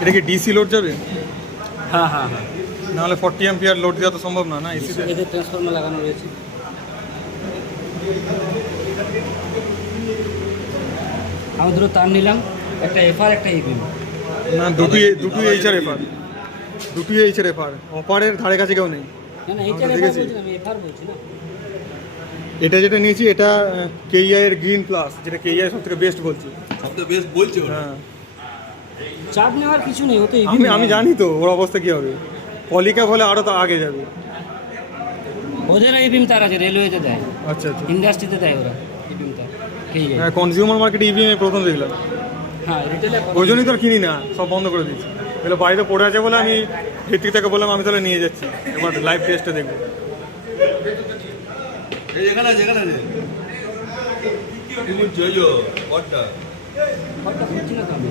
এটা কি DC load যাবে? হ্যাঁ হ্যাঁ হ্যাঁ, নাহলে 40 অ্যাম্পিয়ার লোড দেওয়া তো সম্ভব না, না এসিতে? এদের ট্রান্সফরমার লাগানো রয়েছে। আমি দুটো তার নিলাম, একটা এফআর একটা ইবিএম। না, দুটোই এইচআর এফআর, দুটোই এইচআর এফআর। অপারের ধারে কাছে কেউ নেই। না না, এইচআর এফআর বলছি না, আমি এফআর বলছি না। এটা যেটা নিয়েছি এটা কেইআই এর গ্রিন প্লাস, যেটা কেইআই সব থেকে বেস্ট বলছি। সবথেকে বেস্ট বলছে ওরা। হ্যাঁ, চাপ নেওয়ার কিছু নেই, ও তো আমি জানি তো ওর অবস্থা কি হবে। পলিক্যাপ হলে আরো তো আগে যাবে। ওদের ইবিএম তার আছে, রেলওয়েতে দেয়, আচ্ছা আচ্ছা। ইন্ডাস্ট্রিতে দেয় ওরা ইবিএম তার। হ্যাঁ, কনজিউমার মার্কেটে ইভিএম প্রথম দেখলাম, হ্যাঁ রিটেলে। ওই জন্যই তো আর কিনি না, সব বন্ধ করে দিচ্ছি। তাহলে বাড়িতে পড়ে আছে বলে আমি ভিত্তিক থেকে বললাম আমি তাহলে নিয়ে যাচ্ছি, এবার লাইভ টেস্টে দেখবো। এই যেখানে যেখানে কি বলছো এই যে কটটা কতটা বুঝছি না তো আমি।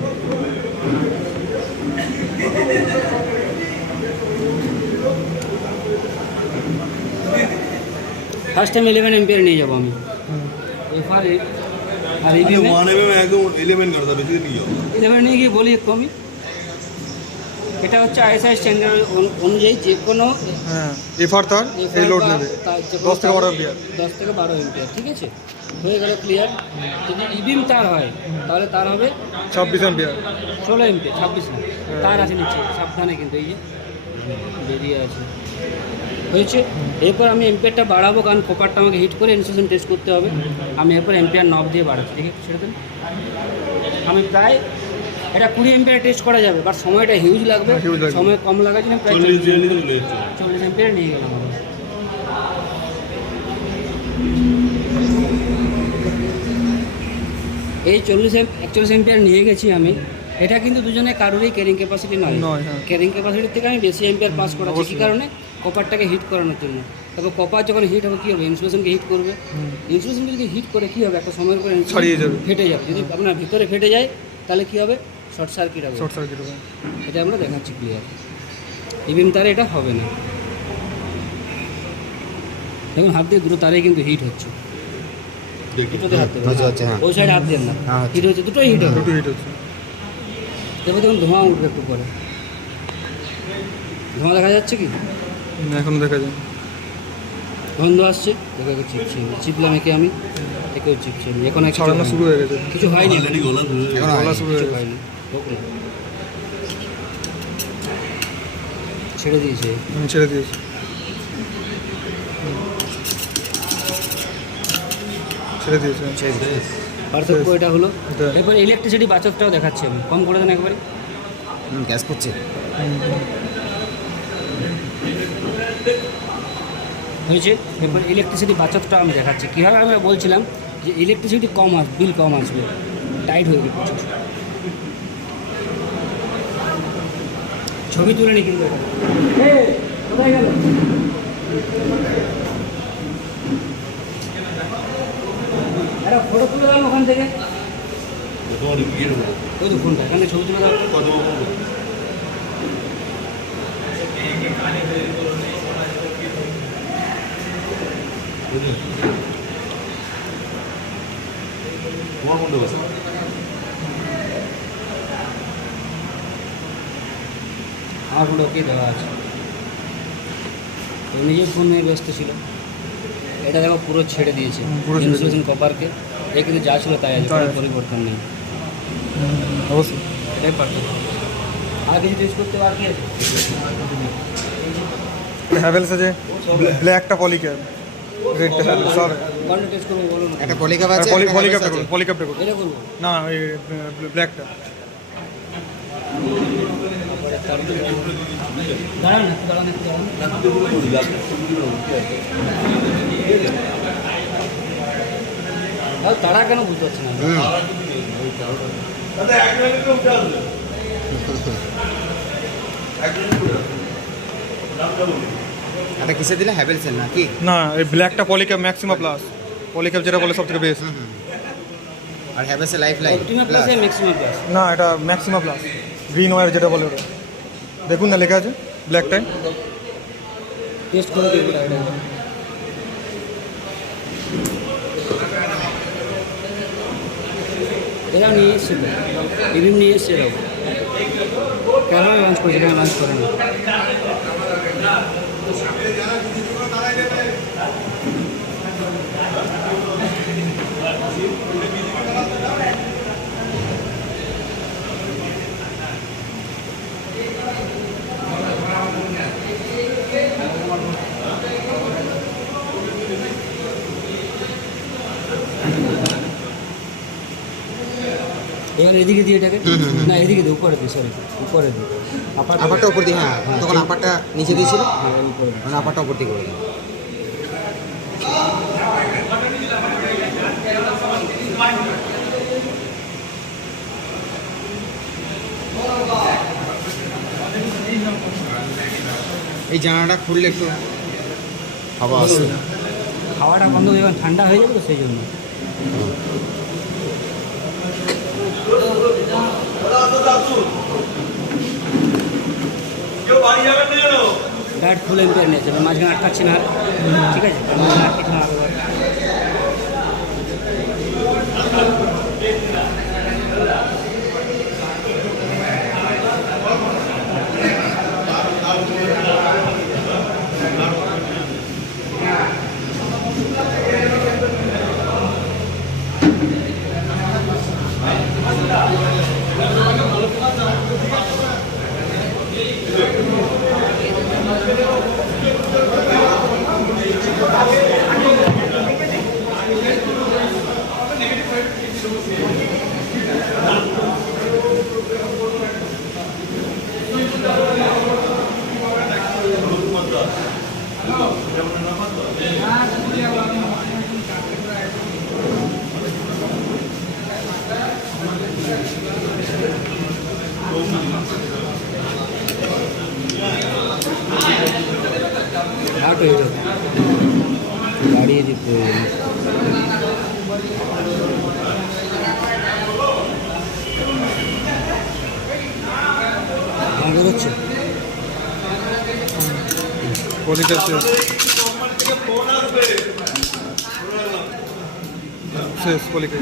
ফার্স্ট টাইম 11 এম্পিয়ার নিয়ে যাবো আমি এফআর আর ইবিএম। 1 mm একদম 11 করতে হবে, বেশি নিয়ে যাও। 11 নিয়ে গিয়ে বলি একটু আমি, এটা হচ্ছে আইএসআই স্ট্যান্ডার্ড অনুযায়ী যে কোনো হ্যাঁ, এফআর তার এই লোড নেবে 10 থেকে 12 অ্যাম্পিয়ার। 10 থেকে 12 এম্পিয়ার, ঠিক আছে, হয়ে গেল ক্লিয়ার। যদি ইবিএম তার হয় তাহলে তার হবে 26 অ্যাম্পিয়ার। 16 এম্পিয়ার, 26 না, তার আছে নিচে সাবধানে, কিন্তু এই যে বেরিয়ে আছে হয়েছে। এরপর আমি এম্পিয়ারটা বাড়াবো, কারণ কপারটা আমাকে হিট করে ইনসুলেশন টেস্ট করতে হবে। আমি এরপর এম্পিয়ার নব দিয়ে বাড়াচ্ছি, ঠিক আছে, সেটা আমি প্রায় এটা 20 এম্পিয়ার টেস্ট করা যাবে, বাট সময়টা হিউজ লাগবে, সময় কম লাগাচ্ছি না, প্রায় 40 এম্পিয়ার নিয়ে গেলাম আমরা। এই 41 এম্পিয়ার নিয়ে গেছি আমি। এটা কিন্তু দুজনে কারোরই ক্যারিং ক্যাপাসিটি নয়। হ্যাঁ। ক্যারিং ক্যাপাসিটির থেকে আমি বেশি এম্পিয়ার পাস করাচ্ছি, কী কারণে? কপারটাকে হিট করানোর জন্য। তারপর কপার যখন হিট হবে কী হবে? ইনসুলেশনকে হিট করবে। ইনসুলেশনকে যদি হিট করে কী হবে? একটা সময়ের পরে ছাড়িয়ে যাবে, ফেটে যাবে। যদি আপনার ভিতরে ফেটে যায় তাহলে কী হবে? শর্ট সার্কিট হবে। শর্ট সার্কিট হবে। এটা আমরা দেখাচ্ছি ক্লিয়ার। ইবিএম তারে এটা হবে না। দেখুন হাত দিয়ে দুটো তারে কিন্তু হিট হচ্ছে। দুটোতে হাত দেবেন, ওই সাইডে হাত দেন না, হিট হচ্ছে, দুটোই হিট হবে। দুটো হিট হচ্ছে। এবার দেখুন ধোঁয়া উঠবে একটু পরে। ধোঁয়া দেখা যাচ্ছে কি? এখন দেখা যায় গন্ধ আসছে, দেখো একে চিপছি, চিপলাম একে আমি, একেও চিপছি আমি। এখন ছড়ানো শুরু হয়ে গেছে, কিছু হয়নি, অলরেডি গোলা ধরে এখন গলা শুরু হয়ে কিছু গেছে। হয়নি। ছেড়ে দিয়েছে, ছেড়ে দিয়েছি। ছেড়ে দিয়েছে। পার্থক্য এটা হলো। এটা- এরপর ইলেকট্রিসিটি বাচকটাও দেখাচ্ছি আমি, কম করে দেন একবারে। গ্যাস করছে। হয়েছে। এরপর ইলেকট্রিসিটি বাচকটা আমি দেখাচ্ছি কীভাবে। আমি বলছিলাম যে ইলেকট্রিসিটি কম আসবে, বিল কম আসবে, টাইট হয়ে গেছে। ছবি তুলে নি কিন্তু এটা। কোথায় গেল? একটা ফটো তুলে দাও ওখান থেকে। তোমার বিয়ের ওই তো ফোনটা, এখানে ছবি তুলে দাও। কত তোমার মধ্যে বসে আমার ফোনটা ওকে দেওয়া আছে, তো নিজের ফোন নিয়ে ব্যস্ত ছিল। এটা দেখো পুরো ছেড়ে দিয়েছে পুরো ছেড়ে ইনসুলেশন কপারকে। এ কিন্তু যা ছিল তাই আছে, তাই কোনো আছে। পরিবর্তন নেই। অবশ্যই। এটাই পারফেক্ট। আর কিছু টেস্ট করতে আর কি আছে? হ্যাভেলস আছে, ব্ল্যাকটা পলিক্যাপ, রেডটা হ্যাভেলস। সব কোনটা টেস্ট করবো বলো না। একটা পলিকাপ আছে, পলিক্যাপটা করুন, পলিক্যাপটা করুন। এটা করবো। না, ওই ব্ল্যাকটা। দাঁড়ান না, দাঁড়ান একটু দাঁড়ান। তারা কেন বুঝতে পারছি না? একটা কিসে দিলে হ্যাভেলসের নাকি? না, এই ব্ল্যাকটা পলিক্যাপ ম্যাক্সিমা প্লাস, পলিক্যাপ যেটা বলে সব থেকে বেস্ট। আর হ্যাভেলসের life line optima plus maximum plus. না, এটা ম্যাক্সিমা প্লাস, গ্রিন ওয়্যার যেটা বলে ওটা। দেখুন না, লেখা আছে ব্ল্যাকটাই। টেস্ট করে দেখবো এটা। এরাও নিয়ে এসছে তো, বিভিন্ন নিয়ে এসছে এরাও। কেন লঞ্চ করেছে, কেন লঞ্চ করেনি? এবার এদিকে দিয়ে এটাকে, না এদিকে দিয়ে, উপরে দিই, সরি উপরে দিই। আপারটা উপর দিয়ে, হ্যাঁ তখন আপারটা নিচে দিয়েছিল, উপরে দিই। মানে আপারটা উপর দিয়ে করে দিই। এই জানালাটা খুললে একটু হাওয়া আসবে। হাওয়াটা বন্ধ হয়ে যখন ঠান্ডা হয়ে যাবে তো সেই জন্য। ডাইরেক্ট ফুল এম্পিয়ার নিয়েছে, মাঝখানে আটকাচ্ছি না আর, ঠিক আছে, আটকাচ্ছি না আবার। ঘাট হয়ে যাবে, দাঁড়িয়ে দিতে বেরোচ্ছে। পলিটা শেষ, শেষ পলিটা।